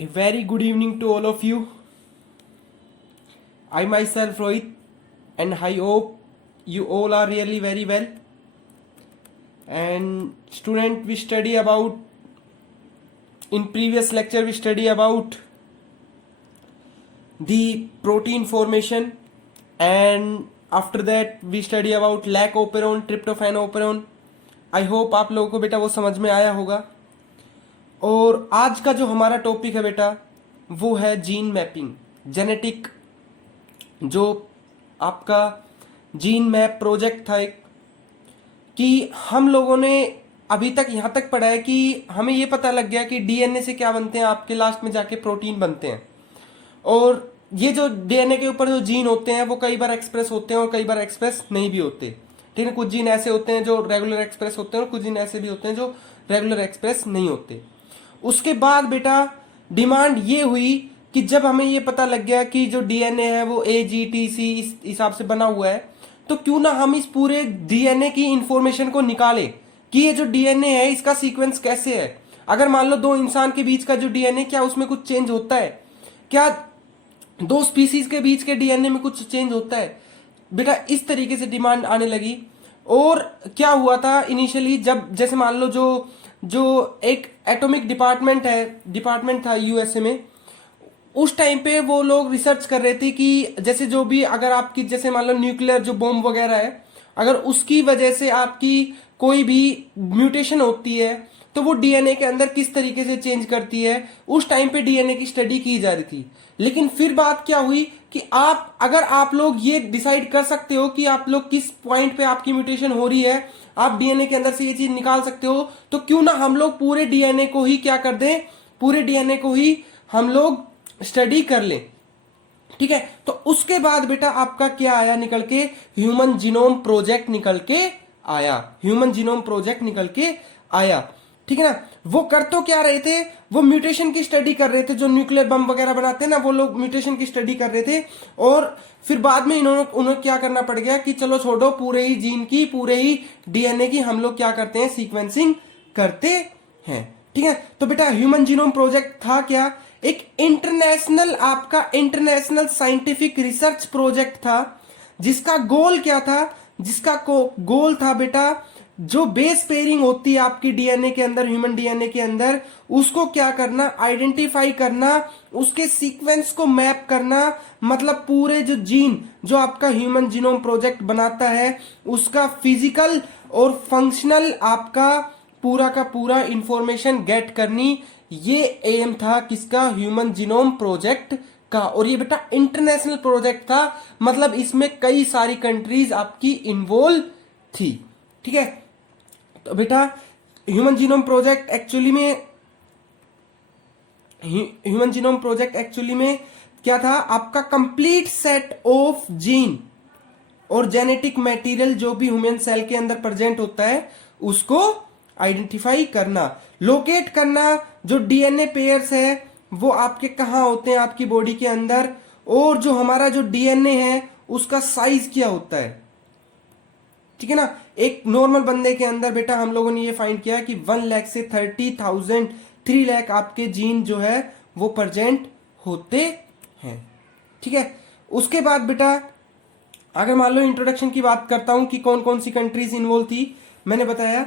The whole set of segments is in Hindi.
A very good evening to all of you. I myself Rohit, and I hope you all are really very well. And student, we study about, in previous lecture we study about the protein formation, and after that we study about lac operon, tryptophan operon. I hope आप लोगों को बेटा वो समझ में आया होगा. और आज का जो हमारा टॉपिक है बेटा वो है जीन मैपिंग, जेनेटिक, जो आपका जीन मैप प्रोजेक्ट था एक, कि हम लोगों ने अभी तक यहाँ तक पढ़ा है कि हमें ये पता लग गया कि डीएनए से क्या बनते हैं, आपके लास्ट में जाके प्रोटीन बनते हैं. और ये जो डीएनए के ऊपर जो जीन होते हैं वो कई बार एक्सप्रेस होते हैं और कई बार एक्सप्रेस नहीं भी होते. ठीक है, कुछ जीन ऐसे होते हैं जो रेगुलर एक्सप्रेस होते हैं और कुछ जीन ऐसे भी होते हैं जो रेगुलर एक्सप्रेस नहीं होते. उसके बाद बेटा डिमांड ये हुई कि जब हमें ये पता लग गया कि जो डीएनए है वो AGTC इस हिसाब से बना हुआ है, तो क्यों ना हम इस पूरे डीएनए की इंफॉर्मेशन को निकालें कि ये जो डीएनए है इसका सीक्वेंस कैसे है. अगर मान लो दो इंसान के बीच का जो डीएनए, क्या उसमें कुछ चेंज होता है? क्या दो स्पीसीज के बीच के डीएनए में कुछ चेंज होता है? बेटा इस तरीके से डिमांड आने लगी. और क्या हुआ था इनिशियली, जब जैसे मान लो जो एक एटॉमिक डिपार्टमेंट था यूएसए में, उस टाइम पे वो लोग रिसर्च कर रहे थे कि जैसे जो भी, अगर आपकी जैसे मान लो न्यूक्लियर जो बॉम्ब वगैरह है, अगर उसकी वजह से आपकी कोई भी म्यूटेशन होती है तो वो डीएनए के अंदर किस तरीके से चेंज करती है, उस टाइम पे डीएनए की स्टडी की जा रही थी. लेकिन फिर बात क्या हुई कि अगर आप लोग ये डिसाइड कर सकते हो कि आप लोग किस पॉइंट पे आपकी म्यूटेशन हो रही है, आप डीएनए के अंदर से ये चीज निकाल सकते हो, तो क्यों ना हम लोग पूरे डीएनए को ही क्या कर दें, पूरे डीएनए को ही हम लोग स्टडी कर लें. ठीक है, तो उसके बाद बेटा आपका क्या आया निकल के, ह्यूमन जीनोम प्रोजेक्ट निकल के आया. ठीक है ना. वो कर तो क्या रहे थे, वो म्यूटेशन की स्टडी कर रहे थे. जो न्यूक्लियर बम वगैरह बनाते हैं ना, वो लोग म्यूटेशन की स्टडी कर रहे थे. और फिर बाद में उन्हें क्या करना पड़ गया कि चलो छोड़ो, पूरे ही जीन की, पूरे ही डीएनए की हम लोग क्या करते हैं, सीक्वेंसिंग करते हैं. ठीक है, तो बेटा ह्यूमन जीनोम प्रोजेक्ट था क्या, एक इंटरनेशनल साइंटिफिक रिसर्च प्रोजेक्ट था, जिसका गोल क्या था, गोल था बेटा, जो बेस पेयरिंग होती है आपकी डीएनए के अंदर, ह्यूमन डीएनए के अंदर, उसको क्या करना, आइडेंटिफाई करना, उसके सीक्वेंस को मैप करना. मतलब पूरे जो जीन जो आपका ह्यूमन जीनोम प्रोजेक्ट बनाता है, उसका फिजिकल और फंक्शनल आपका पूरा का पूरा इंफॉर्मेशन गेट करनी. ये एम था किसका, ह्यूमन जीनोम प्रोजेक्ट का. और ये बेटा इंटरनेशनल प्रोजेक्ट था, मतलब इसमें कई सारी कंट्रीज आपकी इन्वॉल्व थी. ठीक है, तो बेटा ह्यूमन जीनोम प्रोजेक्ट एक्चुअली में क्या था, आपका कंप्लीट सेट ऑफ जीन और जेनेटिक मटेरियल जो भी ह्यूमन सेल के अंदर प्रेजेंट होता है उसको आइडेंटिफाई करना, लोकेट करना. जो डीएनए पेयर्स है वो आपके कहाँ होते हैं आपकी बॉडी के अंदर, और जो हमारा जो डीएनए है उसका साइज क्या होता है. ठीक है ना. एक नॉर्मल बंदे के अंदर बेटा हम लोगों ने ये फाइंड किया कि 1 लाख से 30,000 3 लाख आपके जीन जो है वो प्रेजेंट होते हैं. ठीक है, उसके बाद बेटा अगर मान लो इंट्रोडक्शन की बात करता हूं कि कौन कौन सी कंट्रीज इन्वॉल्व थी, मैंने बताया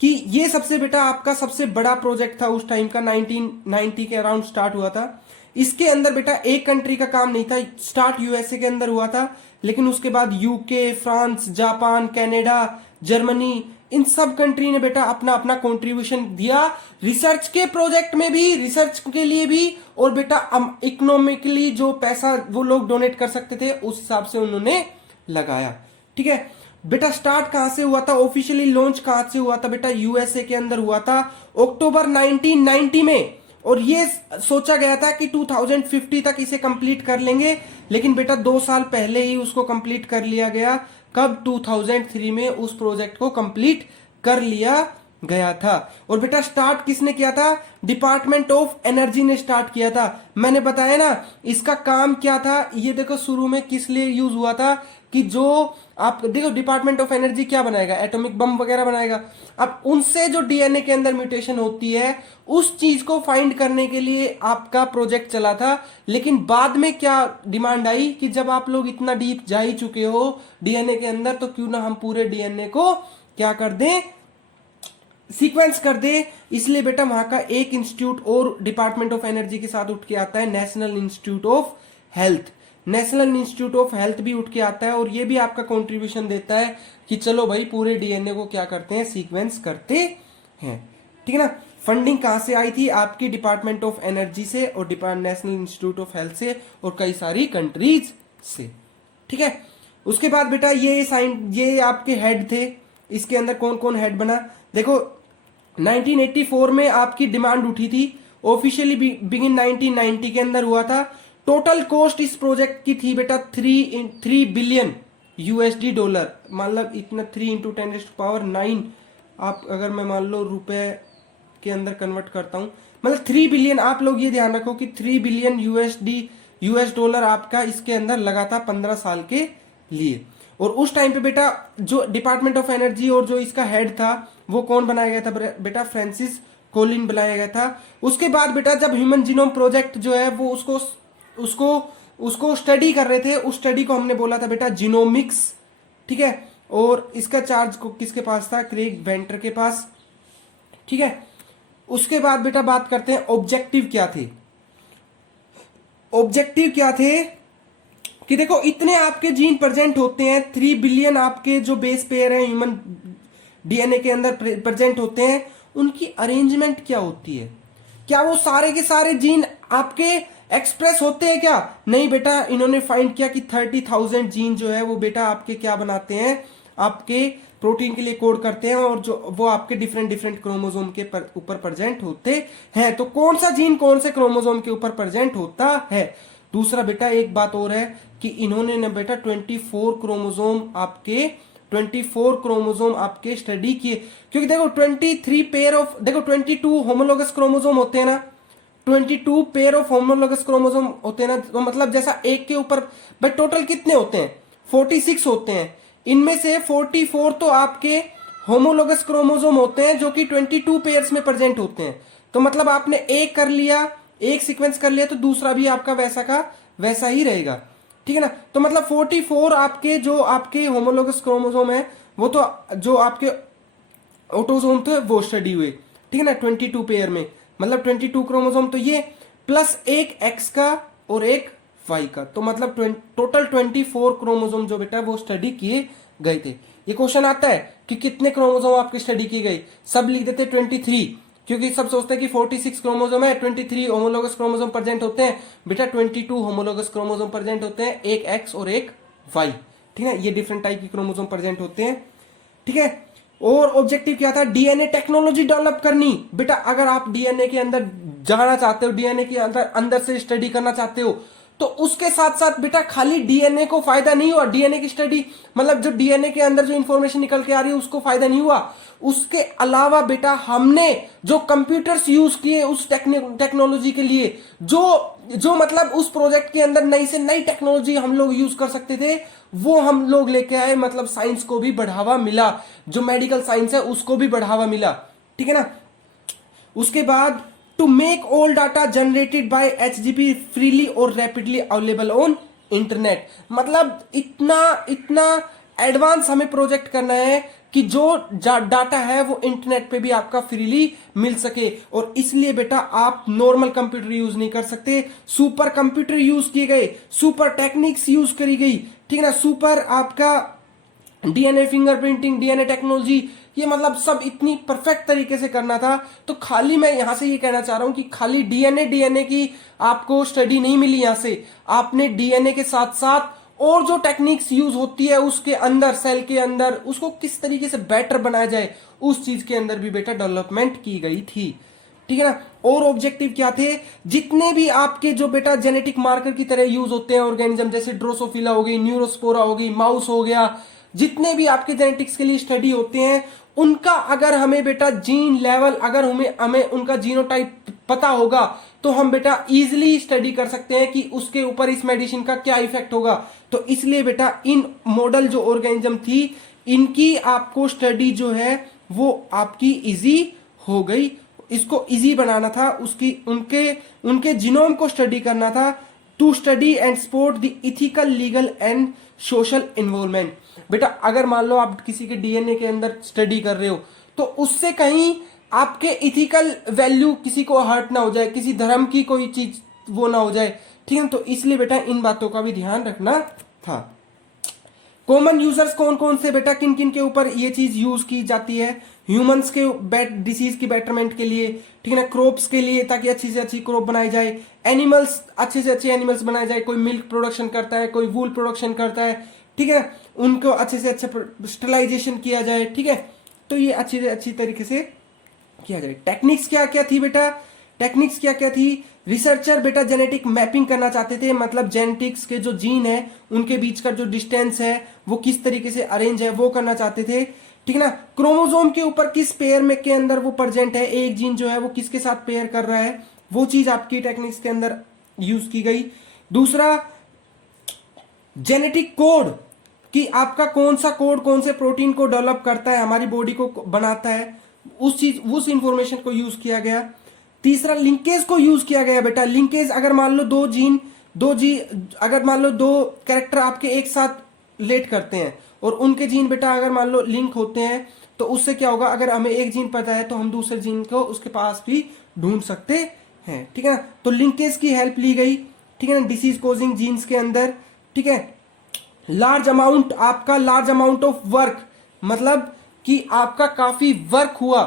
कि ये सबसे बेटा आपका सबसे बड़ा प्रोजेक्ट था उस टाइम का, 1990 के अराउंड स्टार्ट हुआ था. इसके अंदर बेटा एक कंट्री का काम नहीं था, स्टार्ट यूएसए के अंदर हुआ था, लेकिन उसके बाद UK, France, Japan, Canada, Germany, इन सब कंट्री ने बेटा अपना अपना कंट्रीब्यूशन दिया, रिसर्च के प्रोजेक्ट में भी, रिसर्च के लिए भी, और बेटा इकोनॉमिकली जो पैसा वो लोग डोनेट कर सकते थे उस हिसाब से उन्होंने लगाया. ठीक है बेटा, स्टार्ट कहां से हुआ था, ऑफिशियली लॉन्च कहां से हुआ था बेटा, यूएसए के अंदर हुआ था अक्टूबर 1990 में. और ये सोचा गया था कि 2050 तक इसे कंप्लीट कर लेंगे, लेकिन बेटा 2 साल पहले ही उसको कंप्लीट कर लिया गया. कब, 2003 में उस प्रोजेक्ट को कंप्लीट कर लिया गया था. और बेटा स्टार्ट किसने किया था, डिपार्टमेंट ऑफ एनर्जी ने स्टार्ट किया था. मैंने बताया ना इसका काम क्या था, ये देखो शुरू में किस लिए यूज हुआ था, कि जो आप देखो डिपार्टमेंट ऑफ एनर्जी क्या बनाएगा, एटॉमिक बम वगैरह बनाएगा। अब उनसे जो डीएनए के अंदर म्यूटेशन होती है उस चीज को फाइंड करने के लिए आपका प्रोजेक्ट चला था। लेकिन बाद में क्या डिमांड आई कि जब आप लोग इतना डीप जा ही चुके हो डीएनए के अंदर, तो क्यों ना हम पूरे डीएनए को क्या कर दें, सीक्वेंस कर दे। इसलिए बेटा वहां का एक इंस्टीट्यूट और डिपार्टमेंट ऑफ एनर्जी के साथ उठ के आता है, national institute of health. National institute of health भी उठ के आता है और ये भी आपका कंट्रीब्यूशन देता है कि चलो भाई पूरे डीएनए को क्या करते हैं, सीक्वेंस करते हैं। ठीक है ना। फंडिंग कहां से आई थी, आपकी डिपार्टमेंट ऑफ एनर्जी से और नेशनल इंस्टीट्यूट ऑफ हेल्थ से और कई सारी कंट्रीज से। ठीक है। उसके बाद बेटा ये आपके हेड थे। इसके अंदर कौन कौन हेड बना, देखो 1984 में आपकी डिमांड उठी थी, ऑफिशियली बिगिन 1990 के अंदर हुआ था। टोटल कॉस्ट इस प्रोजेक्ट की थी बेटा 3 बिलियन यूएसडी डॉलर, मतलब इतना 3 इंटू 10⁹9, आप अगर मैं मान लो रुपए के अंदर कन्वर्ट करता हूं, मतलब 3 बिलियन। आप लोग ये ध्यान रखो कि 3 बिलियन यूएस डॉलर आपका इसके अंदर लगा था 15 साल के लिए। और उस टाइम पे बेटा जो डिपार्टमेंट ऑफ एनर्जी और जो इसका हेड था वो कौन बनाया गया था बेटा, फ्रांसिस कोलिन बनाया गया था। उसके बाद बेटा जब ह्यूमन जीनोम प्रोजेक्ट जो है वो उसको स्टडी कर रहे थे, उस स्टडी को हमने बोला था बेटा जीनोमिक्स। ठीक है। और इसका चार्ज किसके पास था, क्रेग वेंटर के पास। ठीक है। उसके बाद बेटा बात करते हैं ऑब्जेक्टिव क्या थे। ऑब्जेक्टिव क्या थे कि देखो इतने आपके जीन प्रेजेंट होते हैं, 3 बिलियन आपके जो बेस पेयर हैं ह्यूमन डीएनए के अंदर प्रेजेंट होते हैं, उनकी अरेंजमेंट क्या होती है, क्या वो सारे के सारे जीन आपके एक्सप्रेस होते हैं क्या, नहीं बेटा। इन्होंने फाइंड किया कि 30,000 जीन जो है वो बेटा आपके क्या बनाते हैं, आपके प्रोटीन के लिए कोड करते हैं और जो वो आपके डिफरेंट क्रोमोसोम के ऊपर प्रेजेंट होते हैं। तो कौन सा जीन कौन से क्रोमोसोम के ऊपर प्रेजेंट होता है। दूसरा बेटा एक बात और है कि इन्होंने ना बेटा 24 क्रोमोसोम आपके स्टडी किए, क्योंकि देखो 22 होमोलोगस क्रोमोसोम होते हैं ना, 22 पेयर ऑफ होमोलोगस क्रोमोसोम होते हैं ना, तो मतलब जैसा एक के ऊपर बट टोटल कितने होते हैं, 46 होते हैं। इनमें से 44 तो आपके होमोलोगस क्रोमोसोम होते हैं जो कि 22 पेयर्स में प्रेजेंट होते हैं। तो मतलब आपने एक कर लिया, एक सीक्वेंस कर लिया तो दूसरा भी आपका वैसा का वैसा ही रहेगा। ठीक है ना। तो मतलब 44 आपके जो आपके होमोलोगस क्रोमोसोम है वो तो जो आपके ऑटोसोम थे वो स्टडी हुए। ठीक है ना, 22 पेयर में, मतलब 22 क्रोमोसोम तो ये प्लस एक एक्स का और एक वाई का, तो मतलब टोटल 24 क्रोमोसोम जो बेटा वो स्टडी किए गए थे। ये क्वेश्चन आता है कि कितने क्रोमोसोम आपकी स्टडी की गई, सब लिख देते 23, क्योंकि सब सोचते हैं कि 46 क्रोमोसोम है, 23 होमोलोगस क्रोमोसोम प्रेजेंट होते हैं। बेटा 22 होमोलोगस क्रोमोसोम प्रेजेंट होते हैं, एक एक्स और एक वाई। ठीक है, ये डिफरेंट टाइप की क्रोमोसोम प्रेजेंट होते हैं। ठीक है। और ऑब्जेक्टिव क्या था, डीएनए टेक्नोलॉजी डेवलप करनी। बेटा अगर आप डीएनए के अंदर जाना चाहते हो, डीएनए के अंदर से स्टडी करना चाहते हो, तो उसके साथ साथ बेटा खाली डीएनए को फायदा नहीं हुआ, डीएनए की स्टडी मतलब जो डीएनए के अंदर जो इंफॉर्मेशन निकल के आ रही है उसको फायदा नहीं हुआ। उसके अलावा बेटा हमने जो कंप्यूटर्स यूज किए उस टेक्नोलॉजी के लिए, जो मतलब उस प्रोजेक्ट के अंदर नई से नई टेक्नोलॉजी हम लोग यूज कर सकते थे, वो हम लोग लेके आए। मतलब साइंस को भी बढ़ावा मिला, जो मेडिकल साइंस है उसको भी बढ़ावा मिला। ठीक है ना। उसके बाद to make all data generated by HGP freely और रैपिडली अवेलेबल ऑन इंटरनेट, मतलब इतना एडवांस हमें प्रोजेक्ट करना है कि जो डाटा है वो इंटरनेट पे भी आपका फ्रीली मिल सके। और इसलिए बेटा आप नॉर्मल कंप्यूटर यूज नहीं कर सकते, सुपर कंप्यूटर यूज किए गए, सुपर टेक्निक्स यूज करी गई। ठीक है ना, सुपर आपका डीएनए फिंगरप्रिंटिंग, डीएनए टेक्नोलॉजी, ये मतलब सब इतनी परफेक्ट तरीके से करना था। तो खाली मैं यहां से ये कहना चाह रहा हूं कि खाली डीएनए की आपको स्टडी नहीं मिली यहां से, आपने डीएनए के साथ साथ और जो टेक्निक्स यूज होती है उसके अंदर, सेल के अंदर, उसको किस तरीके से बेटर बनाया जाए उस चीज के अंदर भी बेटा डेवलपमेंट की गई थी। ठीक है ना। और ऑब्जेक्टिव क्या थे, जितने भी आपके जो बेटा जेनेटिक मार्कर की तरह यूज होते हैं ऑर्गेनिज्म, जैसे ड्रोसोफिला हो गई, न्यूरोस्पोरा हो गई, माउस हो गया, जितने भी आपके जेनेटिक्स के लिए स्टडी होते हैं उनका अगर हमें बेटा जीन लेवल, अगर हमें उनका जीनोटाइप पता होगा तो हम बेटा इजीली स्टडी कर सकते हैं कि उसके ऊपर इस मेडिसिन का क्या इफेक्ट होगा। तो इसलिए बेटा इन मॉडल जो ऑर्गेनिज्म थी, इनकी आपको स्टडी जो है वो आपकी इजी हो गई। इसको इजी बनाना था, उनके जीनोम को स्टडी करना था, to study and support the ethical, legal and social involvement. बेटा अगर मान लो आप किसी के डीएनए के अंदर स्टडी कर रहे हो तो उससे कहीं आपके इथिकल वैल्यू किसी को हर्ट ना हो जाए, किसी धर्म की कोई चीज वो ना हो जाए, ठीक है। तो इसलिए बेटा इन बातों का भी ध्यान रखना था। कॉमन यूजर्स कौन कौन से बेटा, किन किन के ऊपर ये चीज यूज की जाती है? ह्यूमंस के डिसीज की बेटरमेंट के लिए, ठीक है ना, क्रॉप्स के लिए ताकि अच्छी से अच्छी क्रॉप बनाई जाए, एनिमल्स अच्छे से अच्छे एनिमल्स बनाए जाए, कोई मिल्क प्रोडक्शन करता है, कोई वूल प्रोडक्शन करता है, ठीक है, उनको अच्छे से अच्छा स्टरलाइजेशन किया जाए, ठीक है। तो ये अच्छी से अच्छी तरीके से किया जाए। टेक्निक्स क्या क्या थी बेटा? टेक्निक्स क्या क्या थी? रिसर्चर बेटा जेनेटिक मैपिंग करना चाहते थे, मतलब जेनेटिक्स के जो जीन है उनके बीच का जो डिस्टेंस है वो किस तरीके से अरेंज है वो करना चाहते थे, ठीक है ना। क्रोमोसोम के ऊपर किस पेयर में के अंदर वो प्रेजेंट है, एक जीन जो है वो किसके साथ पेयर कर रहा है, वो चीज आपकी टेक्निक्स के अंदर यूज की गई। दूसरा जेनेटिक कोड, कि आपका कौन सा कोड कौन से प्रोटीन को डेवलप करता है, हमारी बॉडी को बनाता है, उस इंफॉर्मेशन को यूज किया गया। तीसरा लिंकेज को यूज किया गया बेटा। लिंकेज अगर मान लो अगर मान लो दो कैरेक्टर आपके एक साथ रिलेट करते हैं और उनके जीन बेटा अगर मान लो लिंक होते हैं तो उससे क्या होगा, अगर हमें एक जीन पता है तो हम दूसरे जीन को उसके पास भी ढूंढ सकते हैं, ठीक है ना। तो लिंकेज की हेल्प ली गई, ठीक है ना, डिसीज कोजिंग जीन्स के अंदर, ठीक है। लार्ज अमाउंट ऑफ वर्क, मतलब कि आपका काफी वर्क हुआ,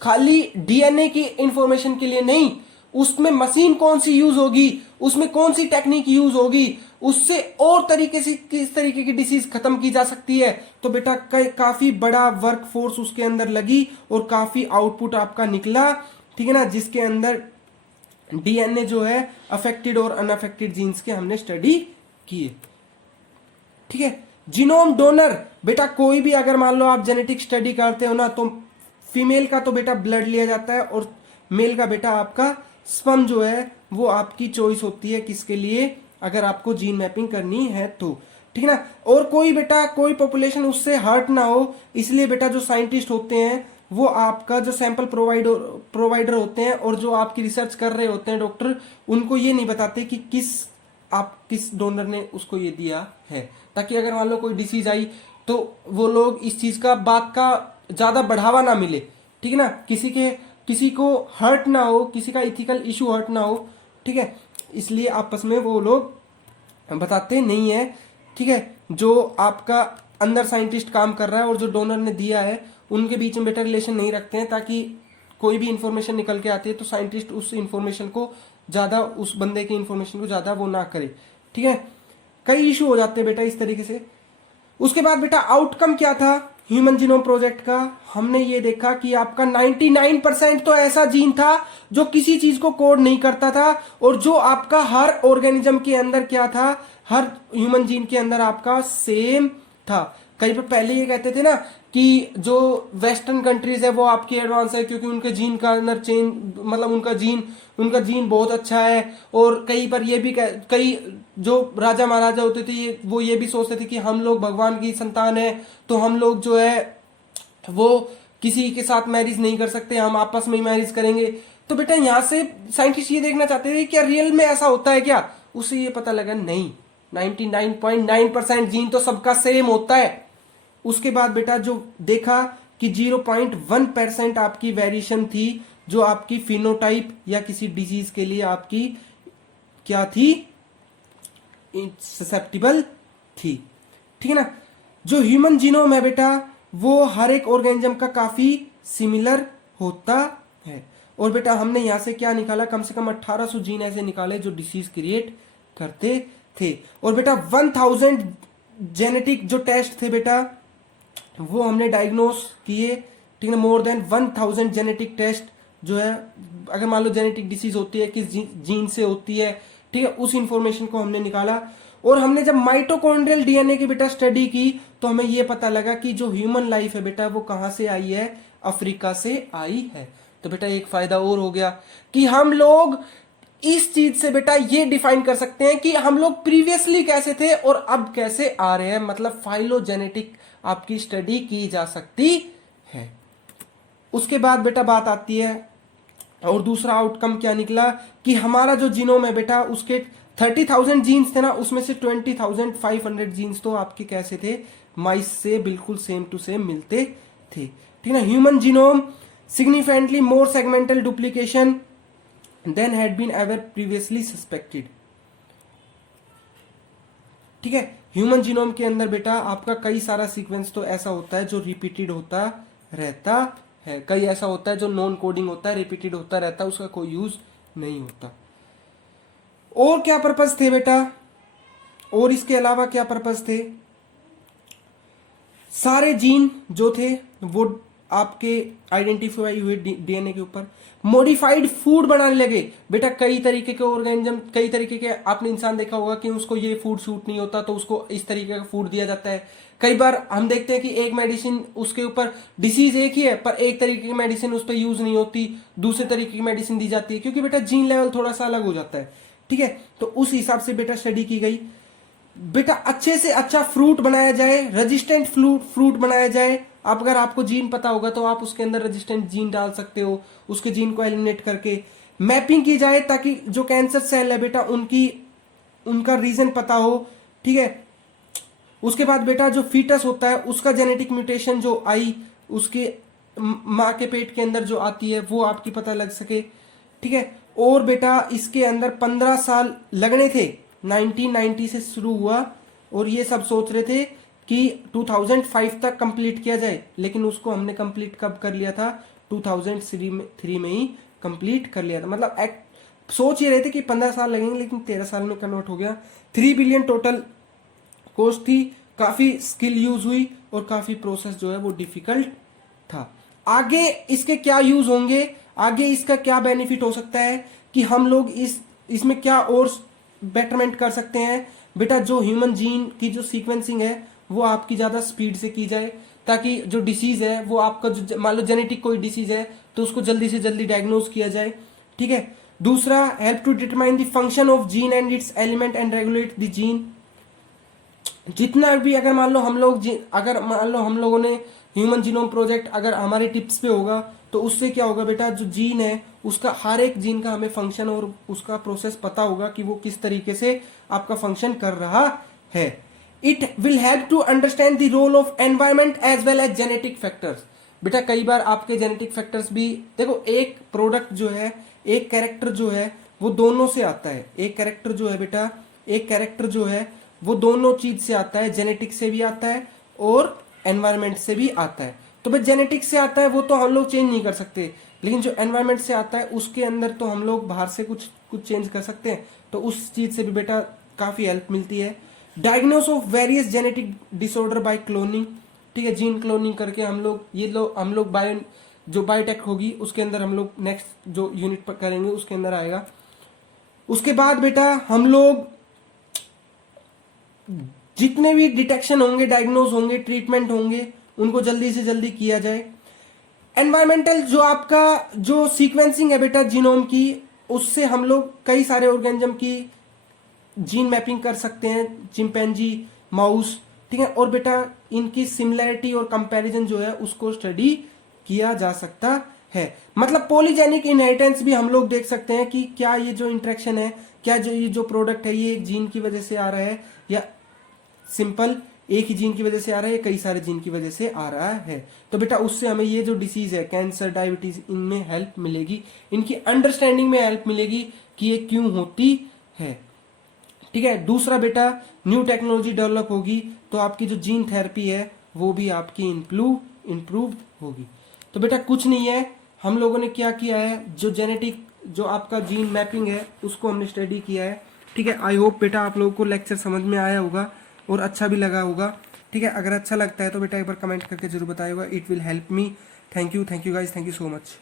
खाली डीएनए की इंफॉर्मेशन के लिए नहीं, उसमें मशीन कौन सी यूज होगी, उसमें कौन सी टेक्निक यूज होगी, उससे और तरीके से किस तरीके की डिसीज खत्म की जा सकती है। तो बेटा काफी बड़ा वर्क फोर्स उसके अंदर लगी और काफी आउटपुट आपका निकला, ठीक है ना, जिसके अंदर डीएनए जो है अफेक्टेड और अनअफेक्टेड जीन्स के हमने स्टडी किए, ठीक है। जीनोम डोनर बेटा, कोई भी अगर मान लो आप जेनेटिक स्टडी करते हो ना तो फीमेल का तो बेटा ब्लड लिया जाता है और मेल का बेटा आपका स्पर्म जो है वो आपकी चॉइस होती है किसके लिए, अगर आपको जीन मैपिंग करनी है तो, ठीक है ना। और कोई पॉपुलेशन उससे हर्ट ना हो, इसलिए बेटा जो साइंटिस्ट होते हैं वो आपका जो सैंपल प्रोवाइडर होते हैं और जो आपकी रिसर्च कर रहे होते हैं डॉक्टर, उनको ये नहीं बताते कि किस डोनर ने उसको ये दिया है, ताकि अगर मान लो कोई डिसीज आई तो वो लोग इस चीज का बात का ज्यादा बढ़ावा ना मिले, ठीक है ना, किसी को हर्ट ना हो, किसी का इथिकल इशू हर्ट ना हो, ठीक है। इसलिए आपस में वो लोग बताते नहीं है, ठीक है। जो आपका अंदर साइंटिस्ट काम कर रहा है और जो डोनर ने दिया है उनके बीच में बेटर रिलेशन नहीं रखते हैं, ताकि कोई भी इंफॉर्मेशन निकल के आती है तो साइंटिस्ट उस इंफॉर्मेशन को ज्यादा, उस बंदे की इंफॉर्मेशन को ज्यादा वो ना करे, ठीक है। कई इशू हो जाते हैं बेटा इस तरीके से। उसके बाद बेटा आउटकम क्या था ह्यूमन जीनोम प्रोजेक्ट का? हमने ये देखा कि आपका 99% तो ऐसा जीन था जो किसी चीज को कोड नहीं करता था, और जो आपका हर ऑर्गेनिज्म के अंदर क्या था, हर ह्यूमन जीन के अंदर आपका सेम था। कई बार पहले ये कहते थे ना कि जो वेस्टर्न कंट्रीज है वो आपकी एडवांस है क्योंकि उनके जीन का अंदर चेंज, मतलब उनका जीन बहुत अच्छा है। और कई बार ये भी कई जो राजा महाराजा होते थे वो ये भी सोचते थे कि हम लोग भगवान की संतान है, तो हम लोग जो है वो किसी के साथ मैरिज नहीं कर सकते, हम आपस में ही मैरिज करेंगे। तो बेटा यहाँ से साइंटिस्ट ये देखना चाहते थे क्या रियल में ऐसा होता है क्या? उससे ये पता लगा नहीं, 99.9% जीन तो सबका सेम होता है। उसके बाद बेटा जो देखा कि 0.1% आपकी वेरिएशन थी जो आपकी फिनोटाइप या किसी डिजीज के लिए आपकी क्या थी, ससेप्टिबल थी, ठीक है ना। जो ह्यूमन जीनोम है बेटा वो हर एक ऑर्गेनिज्म का काफी सिमिलर होता है। और बेटा हमने यहां से क्या निकाला, कम से कम 1800 जीन ऐसे निकाले जो डिसीज क्रिएट करते थे। और बेटा 1000 जेनेटिक जो टेस्ट थे बेटा वो हमने डायग्नोस किए, ठीक है। मोर देन 1000 जेनेटिक टेस्ट जो है, अगर मान लो जेनेटिक डिसीज होती है किस जीन से होती है, ठीक है, उस इंफॉर्मेशन को हमने निकाला। और हमने जब माइटोकॉन्ड्रियल डीएनए की बेटा स्टडी की तो हमें यह पता लगा कि जो ह्यूमन लाइफ है बेटा वो कहां से आई है, अफ्रीका से आई है। तो बेटा एक फायदा और हो गया कि हम लोग इस चीज से बेटा ये डिफाइन कर सकते हैं कि हम लोग प्रीवियसली कैसे थे और अब कैसे आ रहे हैं, मतलब फाइलोजेनेटिक आपकी स्टडी की जा सकती है। उसके बाद बेटा बात आती है और दूसरा आउटकम क्या निकला कि हमारा जो जीनोम है बेटा उसके 30,000 जीन्स थे ना, उसमें से 20,500 जीन्स तो आपके कैसे थे, माइस से बिल्कुल सेम टू सेम मिलते थे। ठीक है, human genome significantly more segmental duplication than had been ever previously suspected. ठीक है, ह्यूमन जीनोम के अंदर बेटा आपका कई सारा सीक्वेंस तो ऐसा होता है जो रिपीटेड होता रहता है, कई ऐसा होता है जो नॉन कोडिंग होता है, रिपीटेड होता रहता है, उसका कोई यूज नहीं होता। और क्या पर्पस थे बेटा, और इसके अलावा क्या पर्पस थे, सारे जीन जो थे वो आपके आइडेंटिफाई हुए डीएनए के ऊपर। मॉडिफाइड फूड बनाने लगे बेटा, कई तरीके के ऑर्गेनिज्म, कई तरीके के आपने इंसान देखा होगा कि उसको ये फूड सूट नहीं होता तो उसको इस तरीके का फूड दिया जाता है। कई बार हम देखते हैं कि एक मेडिसिन उसके ऊपर, डिसीज एक ही है पर एक तरीके की मेडिसिन उस पर यूज नहीं होती, दूसरे तरीके की मेडिसिन दी जाती है क्योंकि बेटा जीन लेवल थोड़ा सा अलग हो जाता है। ठीक है, तो उस हिसाब से बेटा स्टडी की गई। बेटा अच्छे से अच्छा फ्रूट बनाया जाए, रेजिस्टेंट फ्रूट बनाया जाए। आप अगर आपको जीन पता होगा तो आप उसके अंदर रेजिस्टेंट जीन डाल सकते हो, उसके जीन को एलिमिनेट करके मैपिंग की जाए ताकि जो कैंसर सेल है बेटा उनका रीजन पता हो। ठीक है, उसके बाद बेटा जो फीटस होता है उसका जेनेटिक म्यूटेशन जो आई उसके माँ के पेट के अंदर जो आती है वो आपकी पता लग सके। ठीक है, और बेटा इसके अंदर 15 साल लगने थे, 1990 से शुरू हुआ और ये सब सोच रहे थे कि 2005 तक कंप्लीट किया जाए, लेकिन उसको हमने कंप्लीट कब कर लिया था, 2003 में ही कंप्लीट कर लिया था। मतलब सोच ये रहे थे कि 15 साल लगेंगे लेकिन 13 साल में कन्वर्ट हो गया। 3 बिलियन टोटल कॉस्ट थी, काफी स्किल यूज हुई और काफी प्रोसेस जो है वो डिफिकल्ट था। आगे इसके क्या यूज होंगे, आगे इसका क्या बेनिफिट हो सकता है कि हम लोग इसमें क्या और बेटरमेंट कर सकते हैं बेटा, जो ह्यूमन जीन की जो सीक्वेंसिंग है वो आपकी ज्यादा स्पीड से की जाए ताकि जो डिसीज है वो आपका जो मान लो जेनेटिक कोई डिसीज है तो उसको जल्दी से जल्दी डायग्नोज किया जाए। ठीक है, दूसरा help to determine the function of gene and its element and regulate the gene. जितना भी अगर मान लो हम लोगों ने ह्यूमन जीनोम प्रोजेक्ट अगर हमारे टिप्स पे होगा तो उससे क्या होगा बेटा, जो जीन है उसका हर एक जीन का हमें फंक्शन और उसका प्रोसेस पता होगा कि वो किस तरीके से आपका फंक्शन कर रहा है। It will help to understand the role of environment as well as genetic factors. बेटा कई बार आपके जेनेटिक फैक्टर्स भी देखो, एक प्रोडक्ट जो है, एक कैरेक्टर जो है वो दोनों से आता है। एक कैरेक्टर जो है बेटा, एक कैरेक्टर जो है वो दोनों चीज से आता है, जेनेटिक से भी आता है और एनवायरमेंट से भी आता है। तो भाई जेनेटिक से आता है वो तो हम लोग चेंज नहीं कर सकते, लेकिन जो एनवायरमेंट से आता है उसके अंदर तो हम लोग बाहर से कुछ चेंज कर सकते हैं, तो उस चीज से भी बेटा काफी हेल्प मिलती है। Diagnose of various genetic disorder by cloning. ठीक है, जीन क्लोनिंग करके हम लोग जो बायोटेक होगी उसके अंदर हम लोग नेक्स्ट जो यूनिट पर करेंगे उसके अंदर आएगा। उसके बाद बेटा हम लोग जितने भी डिटेक्शन होंगे, डायग्नोज होंगे, ट्रीटमेंट होंगे, उनको जल्दी से जल्दी किया जाए। एनवायरमेंटल जो आपका जो सीक्वेंसिंग है बेटा जीनोम की, उससे हम लोग कई सारे ऑर्गेनिज्म की जीन मैपिंग कर सकते हैं, चिंपैंजी, माउस। ठीक है, और बेटा इनकी सिमिलैरिटी और कंपैरिजन जो है उसको स्टडी किया जा सकता है। मतलब पॉलीजेनिक इनहेरिटेंस भी हम लोग देख सकते हैं कि क्या ये जो इंटरेक्शन है, क्या ये जो प्रोडक्ट है ये एक जीन की वजह से आ रहा है या सिंपल एक ही जीन की वजह से आ रहा है या कई सारे जीन की वजह से आ रहा है। तो बेटा उससे हमें ये जो डिसीज है, कैंसर, डायबिटीज, इनमें हेल्प मिलेगी, इनकी अंडरस्टैंडिंग में हेल्प मिलेगी कि ये क्यों होती है। ठीक है, दूसरा बेटा न्यू टेक्नोलॉजी डेवलप होगी तो आपकी जो जीन थेरेपी है वो भी आपकी इंप्रूव होगी। तो बेटा कुछ नहीं है, हम लोगों ने क्या किया है, जो जेनेटिक जो आपका जीन मैपिंग है उसको हमने स्टडी किया है। ठीक है, आई होप बेटा आप लोगों को लेक्चर समझ में आया होगा और अच्छा भी लगा होगा। ठीक है, अगर अच्छा लगता है तो बेटा एक बार कमेंट करके जरूर बताइएगा, it will help me. Thank you guys, thank you so much.